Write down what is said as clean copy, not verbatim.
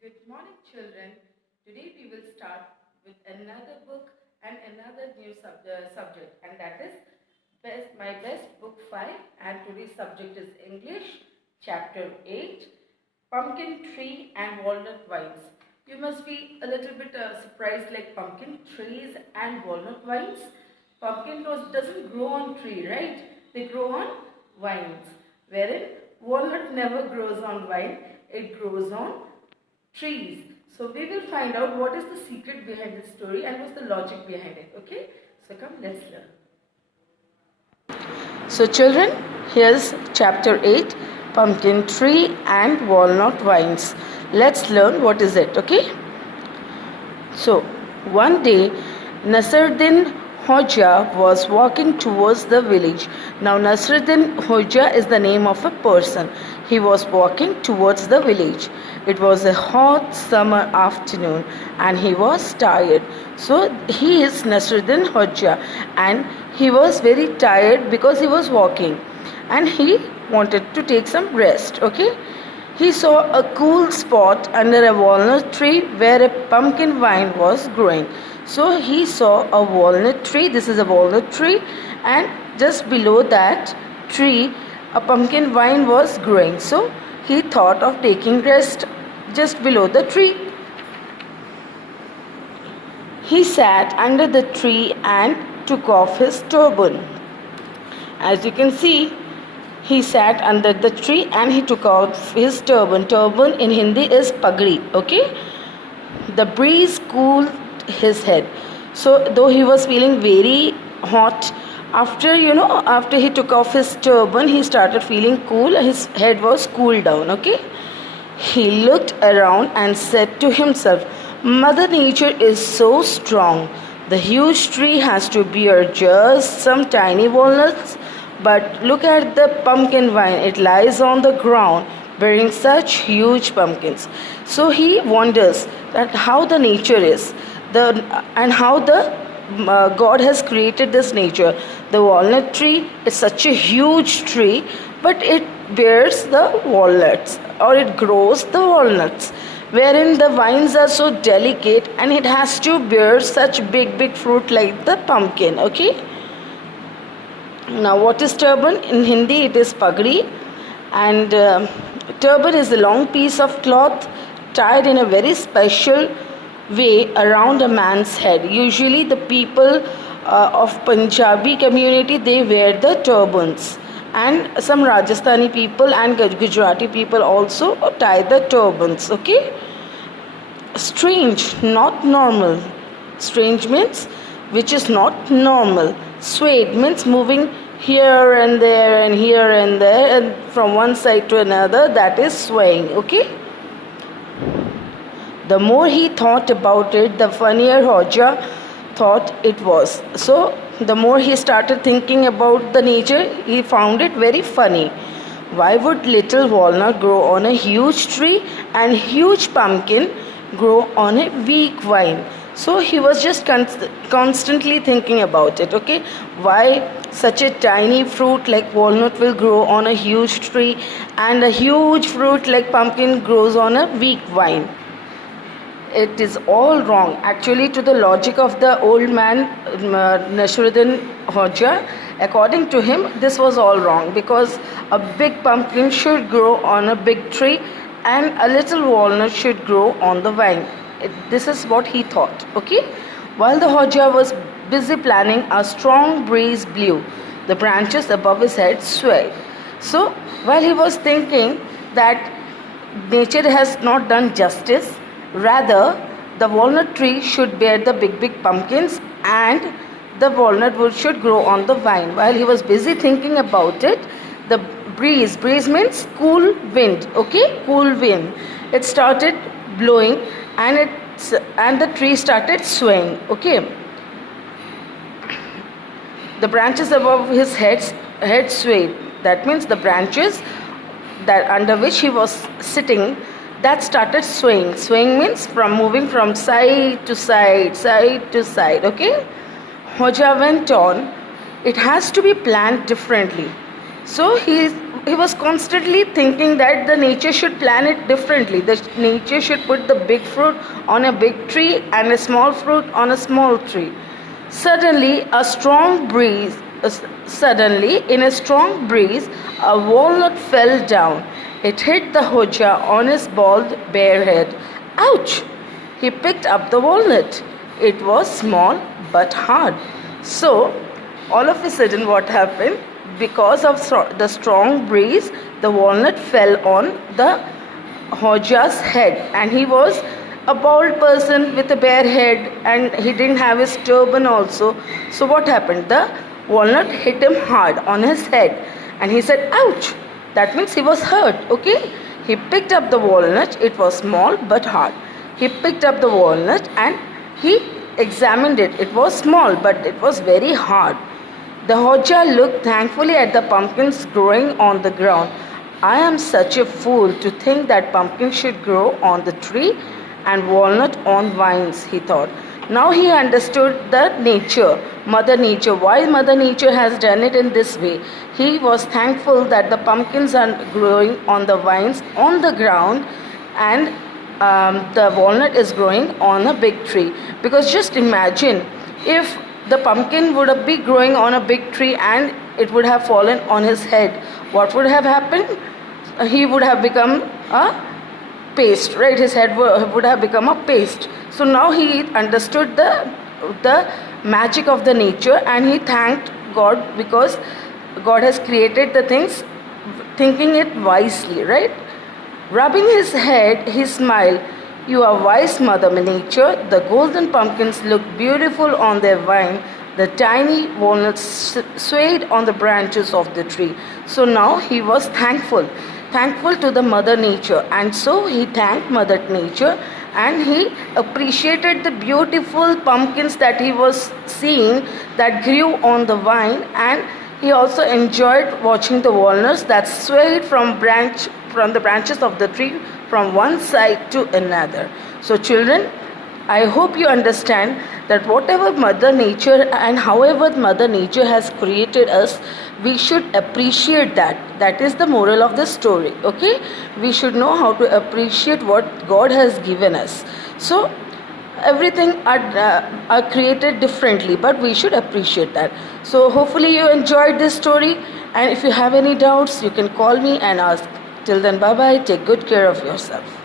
Good morning, children. Today we will start with another book and another new subject, and that is my best book 5. And today's subject is English, chapter 8, Pumpkin Tree and Walnut Vines. You must be a little bit surprised, like pumpkin trees and walnut vines. Pumpkin doesn't grow on tree, right? They grow on vines, wherein walnut never grows on vine, it grows on trees. So we will find out what is the secret behind this story and what's the logic behind it. Okay? So come, let's learn. So children, here's chapter 8, Pumpkin Tree and Walnut Vines. Let's learn what is it. Okay? So one day Nasruddin Hoja was walking towards the village. Now Nasruddin Hoja is the name of a person. He was walking towards the village. It was a hot summer afternoon and he was tired. So he is Nasruddin Hoja and he was very tired because he was walking and he wanted to take some rest. Okay? He saw a cool spot under a walnut tree where a pumpkin vine was growing. So he saw a walnut tree. This is a walnut tree, and just below that tree, a pumpkin vine was growing. So he thought of taking rest just below the tree. He sat under the tree and took off his turban. As you can see, he sat under the tree and he took off his turban. Turban in Hindi is pagri. Okay? The breeze cooled his head. So though he was feeling very hot, after he took off his turban, he started feeling cool. His head was cooled down. Okay? He looked around and said to himself, Mother Nature is so strong. The huge tree has to bear just some tiny walnuts. But look at the pumpkin vine. It lies on the ground bearing such huge pumpkins. So he wonders that how the nature is, and how the God has created this nature. The walnut tree is such a huge tree, but it bears the walnuts, or it grows the walnuts, wherein the vines are so delicate and it has to bear such big fruit like the pumpkin. Okay? Now, what is turban? In Hindi, it is pagri, and turban is a long piece of cloth tied in a very special way around a man's head. Usually, the people of Punjabi community, they wear the turbans, and some Rajasthani people and Gujarati people also tie the turbans. Okay? Strange, not normal. Strange means which is not normal. Swayed means moving here and there and here and there and from one side to another. That is swaying. Okay? The more he thought about it, the funnier Hoja thought it was. So the more he started thinking about the nature, he found it very funny. Why would little walnut grow on a huge tree and huge pumpkin grow on a weak vine? So he was just constantly thinking about it. Okay, why such a tiny fruit like walnut will grow on a huge tree and a huge fruit like pumpkin grows on a weak vine? It is all wrong. Actually, to the logic of the old man Nasruddin Hoja, according to him, this was all wrong, because a big pumpkin should grow on a big tree and a little walnut should grow on the vine. This is what he thought. Okay? While the Hoja was busy planning, a strong breeze blew. The branches above his head swayed. So while he was thinking that nature has not done justice, rather the walnut tree should bear the big pumpkins and the walnut wood should grow on the vine. While he was busy thinking about it, the breeze means cool wind. Okay? Cool wind. It started blowing and the tree started swaying. Okay? The branches above his head swayed. That means the branches that under which he was sitting, that started swaying. Swaying means moving from side to side to side. Okay? Hoja went on, it has to be planned differently. So he was constantly thinking that the nature should plan it differently. The nature should put the big fruit on a big tree and a small fruit on a small tree. Suddenly, in a strong breeze, a walnut fell down. It hit the Hoja on his bald, bare head. Ouch! He picked up the walnut. It was small but hard. So, all of a sudden, what happened? Because of the strong breeze, the walnut fell on the Hoja's head, and he was a bald person with a bare head, and he didn't have his turban also. So what happened? The walnut hit him hard on his head, and he said, ouch! That means he was hurt. Okay, he picked up the walnut. It was small but hard. He picked up the walnut and he examined it. It was small but it was very hard. The Hoja looked thankfully at the pumpkins growing on the ground. I am such a fool to think that pumpkins should grow on the tree and walnut on vines, he thought. Now he understood the nature, Mother Nature, why Mother Nature has done it in this way. He was thankful that the pumpkins are growing on the vines on the ground, and the walnut is growing on a big tree. Because just imagine if the pumpkin would have been growing on a big tree and it would have fallen on his head, what would have happened? He would have become a paste, right? His head would have become a paste. So now he understood the magic of the nature, and he thanked God because God has created the things thinking it wisely, right? Rubbing his head, he smiled. You are wise, Mother Nature. The golden pumpkins looked beautiful on their vine. The tiny walnuts swayed on the branches of the tree. So now he was thankful to the Mother Nature. And so he thanked Mother Nature, and he appreciated the beautiful pumpkins that he was seeing that grew on the vine, and he also enjoyed watching the walnuts that swayed from the branches of the tree from one side to another. So children, I hope you understand that whatever Mother Nature and however Mother Nature has created us, we should appreciate that. That is the moral of the story. Okay, we should know how to appreciate what God has given us. So everything are created differently, but we should appreciate that. So hopefully you enjoyed this story, and if you have any doubts, you can call me and ask. Till then, bye bye. Take good care of yourself.